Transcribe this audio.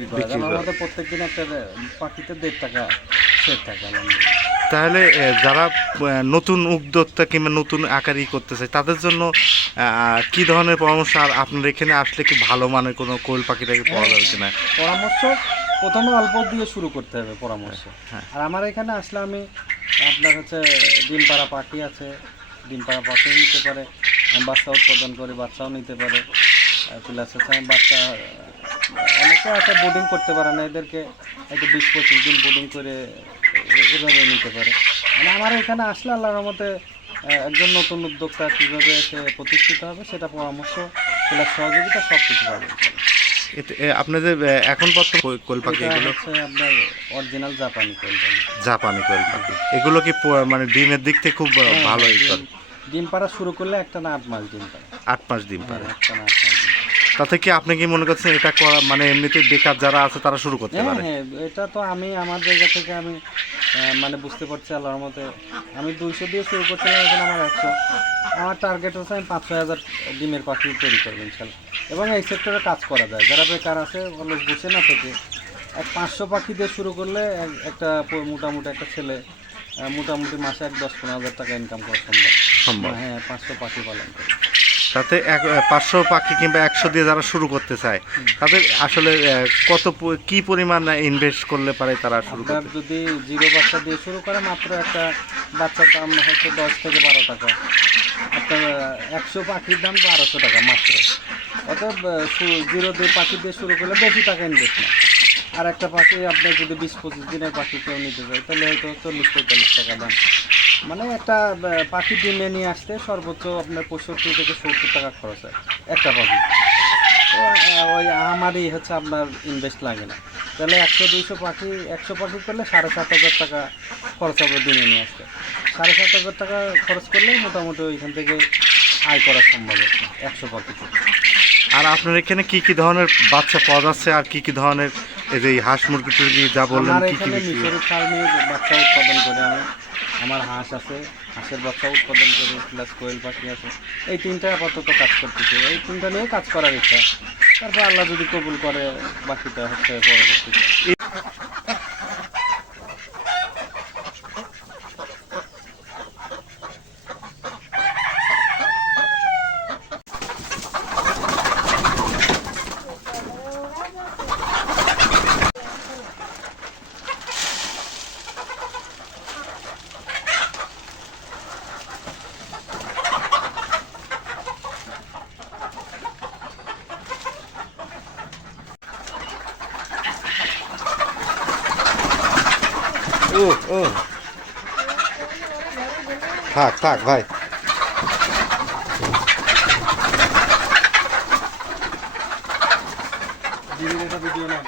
বিক্রি করা যায়। আমার মতে প্রত্যেকদিন একটা পাখিতে 1.5 টাকা সেট থাকে আলহামদুলিল্লাহ। তাহলে যারা নতুন উদ্যোক্তা কিংবা নতুন আকারই করতে চায় তাদের জন্য কি ধরনের পরামর্শ, আর আপনার এখানে আসলে কি ভালো মানের কোনো কোয়েল পাখিটাকে পাওয়া যাবে কিনা? পরামর্শ প্রথমে অল্প দিয়ে শুরু করতে হবে পরামর্শ। হ্যাঁ। আর আমার এখানে আসলে আমি আপনার হচ্ছে ডিম পাড়া পাখি আছে, ডিম পাড়া পাখি নিতে পারে, বাচ্চা উৎপাদন করে বাচ্চাও নিতে পারে, প্লাস হচ্ছে আমি বাচ্চা অনেকে আছে বোর্ডিং করতে পারে না, এদেরকে হয়তো 20-25 দিন বোর্ডিং করে এভাবে নিতে পারে। মানে আমার এখানে আসলে আল্লাহর রহমতে একজন নতুন উদ্যোক্তা কীভাবে সে প্রতিষ্ঠিত হবে সেটা পরামর্শ প্লাস সহযোগিতা সব কিছু পাবে। আপনাদের এখন বর্তমান কোয়েল পাখি এটা এগুলো হচ্ছে আপনার অরিজিনাল জাপানি কোয়েল পাখি। জাপানি কোয়েল পাখি এগুলো কি মানে ডিমের দিক থেকে খুব ভালো ডিম পাড়া শুরু করলে একটা না 8 মাস ডিম পাড়ে। 8 মাস ডিম পারে। একটা না 8 মাস ডিম পাড়ে। তাতে কি আপনি কি মনে করছেন এটা করা মানে এমনিতে বেকার যারা আছে তারা শুরু করতে পারে? হ্যাঁ, এটা তো আমি আমার জায়গা থেকে আমি মানে বুঝতে পারছি আল্লাহর মতে আমি 200 দিয়ে শুরু করছিলাম, এখন আমার 100। আমার টার্গেট হচ্ছে আমি 500,000 ডিমের পাখি তৈরি করবো ইনশাল্লাহ। এবং এই সেক্টরে কাজ করা যায়, যারা বেকার আছে অলস বসে না থেকে 500 পাখি দিয়ে শুরু করলে একটা মোটামুটি একটা ছেলে মোটামুটি মাসে 10-15 হাজার টাকা ইনকাম করা সম্ভব। হ্যাঁ, 500 পাখি পালন করে। তাতে 500 পাখি কিংবা 100 দিয়ে যারা শুরু করতে চায় তাদের আসলে কি পরিমাণ ইনভেস্ট করলে পারে তারা শুরু করতে? যদি জিরো বাচ্চা দিয়ে শুরু করে মাত্র একটা বাচ্চার দাম হচ্ছে 10 থেকে 12 টাকা, আপনার 100 পাখির দাম 1200 টাকা মাত্র। অর্থাৎ জিরো দিয়ে পাখি দিয়ে শুরু করলে বেশি টাকা ইনভেস্ট না। আর একটা পাখি আপনার যদি 20-25 দিনের পাখি কেউ নিতে চায় তাহলে হয়তো 40-45 টাকা দাম। মানে একটা পাখি ডিমে নিয়ে আসতে সর্বোচ্চ আপনার 65 থেকে 70 টাকা খরচ হয় একটা পাখি। তো ওই আমারই হচ্ছে আপনার ইনভেস্ট লাগে না। তাহলে 100-200 পাখি 100 পাখি করলে 7,500 টাকা খরচ হবে ডিমে নিয়ে আসতে। 7,500 টাকা খরচ করলে মোটামুটি ওইখান থেকে আয় করা সম্ভব হচ্ছে 100 পাখিতে। আর আপনার এখানে কি কি ধরনের বাচ্চা পাওয়া যাচ্ছে, আর কি কি ধরনের এই যে হাঁস মুরগি টুরগি যা বললেন আমার কি কি এখানে মিশরি ফার্মে বাচ্চা উৎপাদন করে আমি, আমার হাঁস আছে, হাঁসের বাচ্চা উৎপাদন করি, প্লাস কোয়েল পাখি আছে। এই তিনটা আপাতত কাজ করতেছি, এই তিনটা নিয়ে কাজ করার ইচ্ছা। তারপর আল্লাহ যদি কবুল করে বাকিটা হচ্ছে পরবর্তীতে। থাক থাক ভাই। ভিডিও না